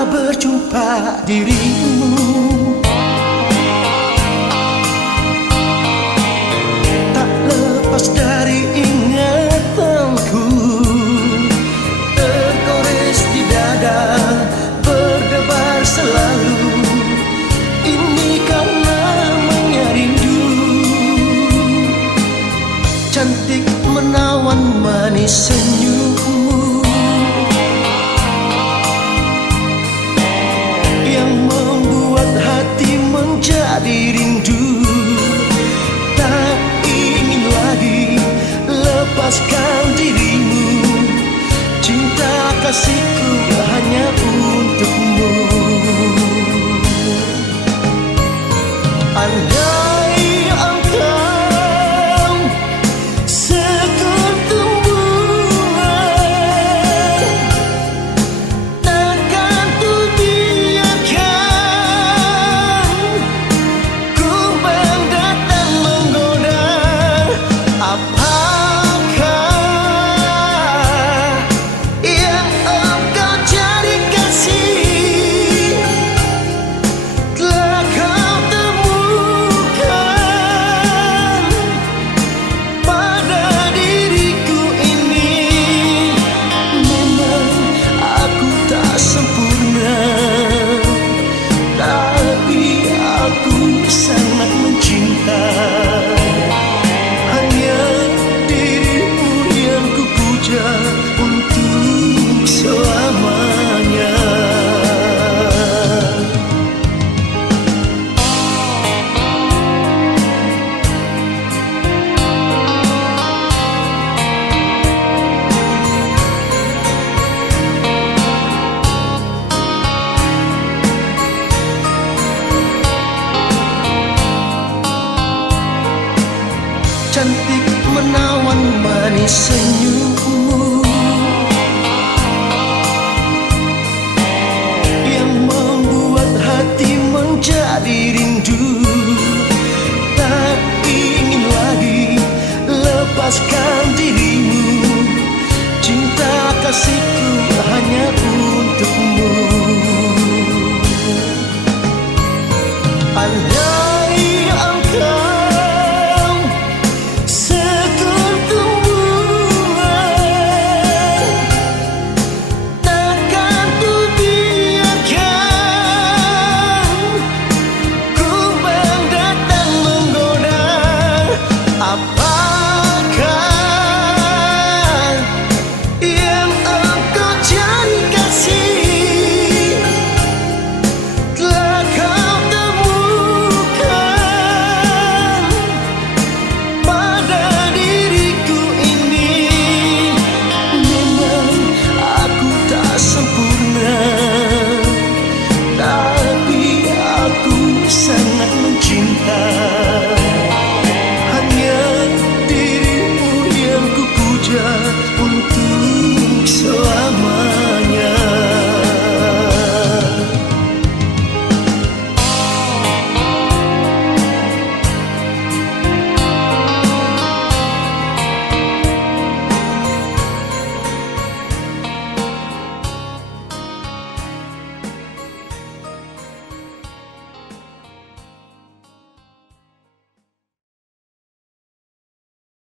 kala berjumpa dirimu. Tak lepas dari ingatanku, tergores di dada, berdebar selalu. Ini karena menyarindu. Cantik menawan manis senyummu yang membuat hati menjadi rindu. Tak ingin lagi lepaskan dirimu. Cinta kasihku hanya untukmu. Andai engkau sekuntum bunga, takkan ku biarkan ku mendatang menggoda. Apakah yang engkau cari kasih telah kau temukan pada diriku ini? Memang aku tak sempurna, tapi aku sangat mencinta. Hanya dirimu yang ku puja untuk selamanya. Cantik menawan manis senyummu yang membuat hati menjadi rindu. Tak ingin lagi lepaskan dirimu. Cinta kasihku